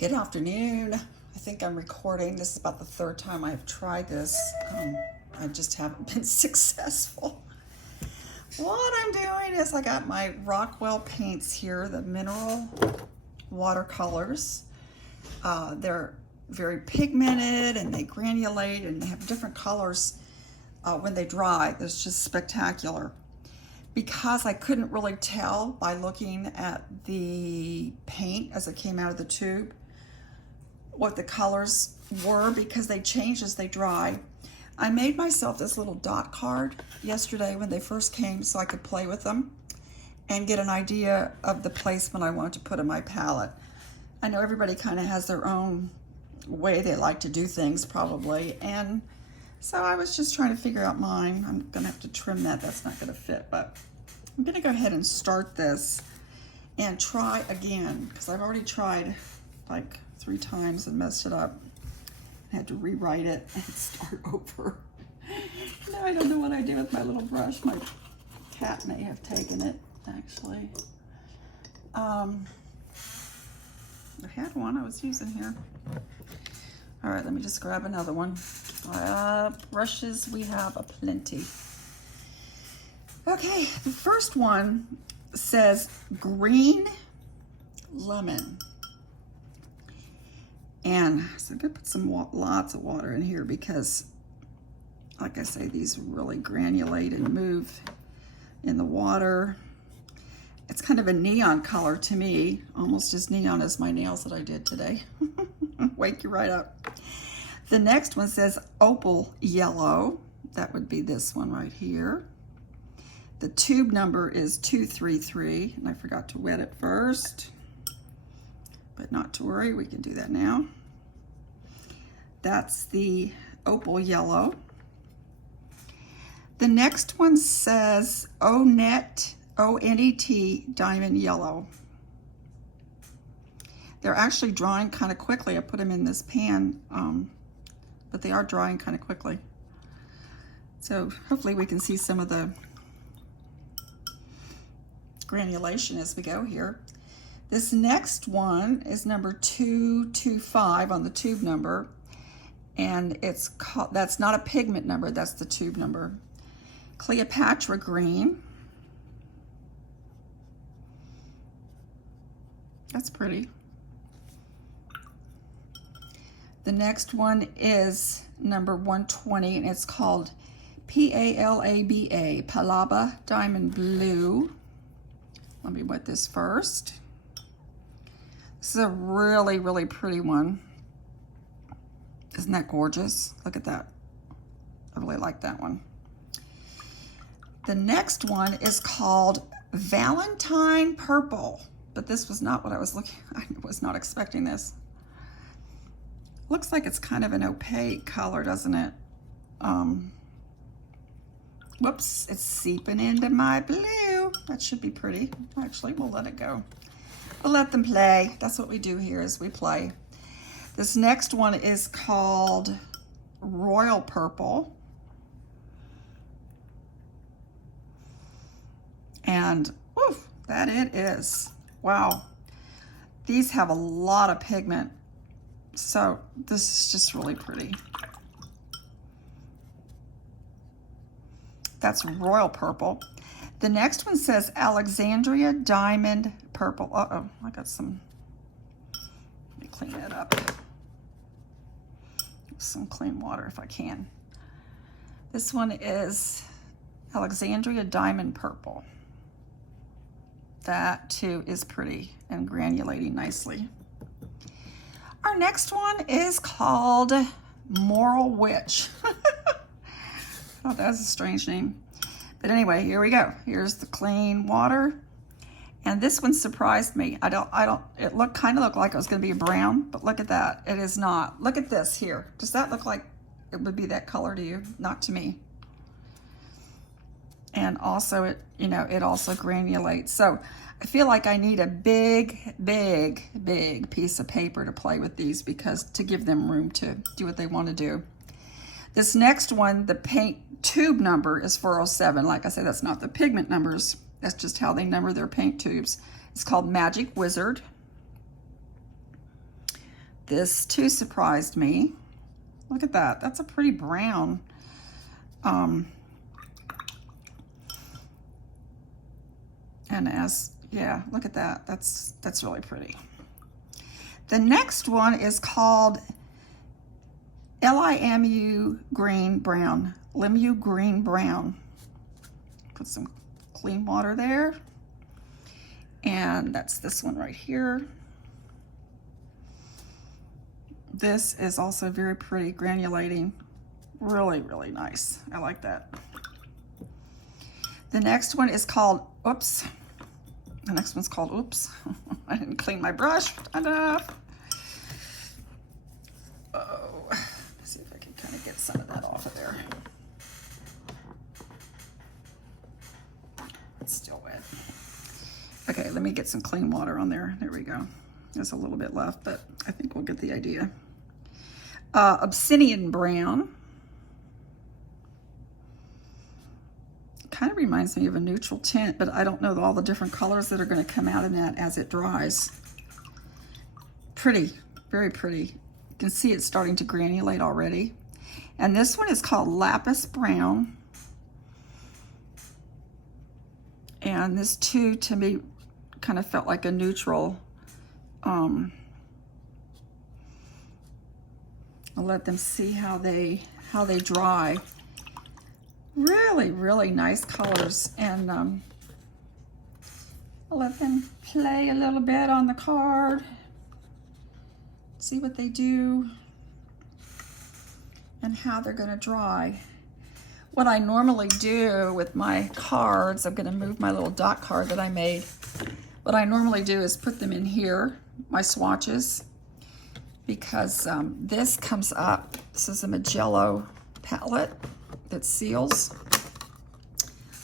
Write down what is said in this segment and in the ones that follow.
Good afternoon. I think I'm recording. This is about the third time I've tried this. I just haven't been successful. What I'm doing is I got my Rockwell paints here, the mineral watercolors. They're very pigmented and they granulate and they have different colors when they dry. It's just spectacular. Because I couldn't really tell by looking at the paint as it came out of the tube what the colors were, because they change as they dry. I made myself this little dot card yesterday when they first came so I could play with them and get an idea of the placement I want to put in my palette. I know everybody kind of has their own way they like to do things probably, and so I was just trying to figure out mine. I'm gonna have to trim that, that's not gonna fit, but I'm gonna go ahead and start this and try again, because I've already tried like 3 times and messed it up. I had to rewrite it and start over. Now I don't know what I did with my little brush. My cat may have taken it, actually. I had one I was using here. All right, let me just grab another one. Brushes, we have aplenty. Okay, the first one says green lemon. And so I'm gonna put lots of water in here because, like I say, these really granulate and move in the water. It's kind of a neon color to me, almost as neon as my nails that I did today. Wake you right up. The next one says opal yellow. That would be this one right here. The tube number is 233, and I forgot to wet it first. But not to worry, we can do that now. That's the opal yellow. The next one says O-Net, O-N-E-T, diamond yellow. They're actually drying kind of quickly. I put them in this pan, but they are drying kind of quickly. So hopefully we can see some of the granulation as we go here. This next one is number 225 on the tube number, and it's called, that's not a pigment number, that's the tube number. Cleopatra green. That's pretty. The next one is number 120, and it's called P-A-L-A-B-A, Palaba Diamond Blue. Let me wet this first. This is a really, really pretty one. Isn't that gorgeous? Look at that. I really like that one. The next one is called Valentine Purple, but this was not what I was looking. I was not expecting this. Looks like it's kind of an opaque color, doesn't it? Whoops, it's seeping into my blue. That should be pretty. Actually, we'll let it go. We'll let them play. That's what we do here, is we play. This next one is called Royal Purple. And woof, that it is. Wow. These have a lot of pigment. So this is just really pretty. That's Royal Purple. The next one says Alexandria Diamond Purple. Uh-oh, I got some, let me clean that up. Some clean water if I can. This one is Alexandria Diamond Purple. That too is pretty and granulating nicely. Our next one is called Moral Witch. Oh, that's a strange name. But anyway, here we go. Here's the clean water. And this one surprised me. It kind of looked like it was gonna be a brown, but look at that. It is not. Look at this here. Does that look like it would be that color to you? Not to me. And also it also granulates. So I feel like I need a big, big, big piece of paper to play with these, because to give them room to do what they want to do. This next one, the paint tube number is 407. Like I said, that's not the pigment numbers. That's just how they number their paint tubes. It's called Magic Wizard. This too surprised me. Look at that. That's a pretty brown. Yeah, look at that. That's really pretty. The next one is called Limu Green Brown. Limu Green Brown. Put some clean water there. And that's this one right here. This is also very pretty, granulating. Really, really nice. I like that. The next one is called Oops. The next one's called Oops. I didn't clean my brush enough. Oh, let's see if I can kind of get some of that off of there. It's still wet. Okay, let me get some clean water on there. There we go. There's a little bit left, but I think we'll get the idea. Obsidian Brown. Kind of reminds me of a neutral tint, but I don't know all the different colors that are going to come out in that as it dries. Pretty, very pretty. You can see it's starting to granulate already. And this one is called Lapis Brown. And this too, to me, kind of felt like a neutral. I'll let them see how they dry. Really, really nice colors, and I'll let them play a little bit on the card, see what they do, and how they're going to dry. What I normally do with my cards, I'm going to move my little dot card that I made. What I normally do is put them in here, my swatches, because this comes up. This is a Magello palette that seals.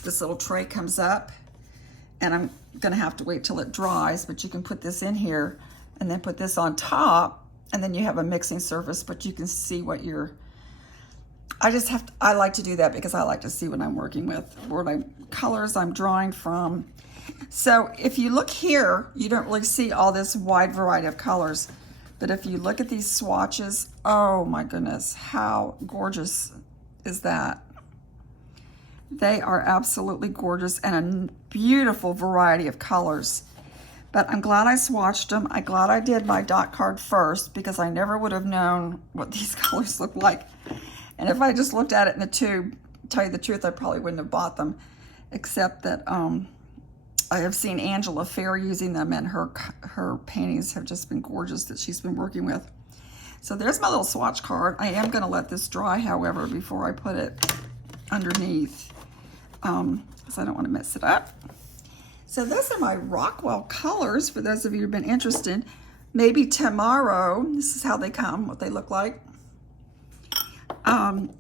This little tray comes up, and I'm gonna have to wait till it dries, but you can put this in here and then put this on top, and then you have a mixing surface, but you can see what you're, I like to do that because I like to see what I'm working with, what colors I'm drawing from. So if you look here, you don't really see all this wide variety of colors, but if you look at these swatches, oh my goodness, how gorgeous is that? They are absolutely gorgeous and a beautiful variety of colors. But I'm glad I swatched them. I'm glad I did my dot card first because I never would have known what these colors look like. And if I just looked at it in the tube, to tell you the truth, I probably wouldn't have bought them, except that I have seen Angela Fair using them, and her paintings have just been gorgeous that she's been working with. So there's my little swatch card. I am going to let this dry, however, before I put it underneath, because I don't want to mess it up. So those are my Rockwell colors, for those of you who've been interested. Maybe tomorrow, this is how they come, what they look like.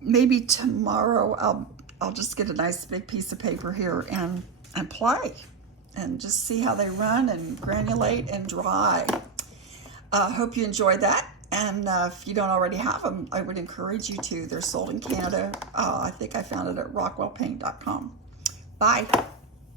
Maybe tomorrow I'll just get a nice big piece of paper here and play and just see how they run and granulate and dry. Hope you enjoyed that. And if you don't already have them, I would encourage you to. They're sold in Canada. I think I found it at rockwellpaint.com. Bye.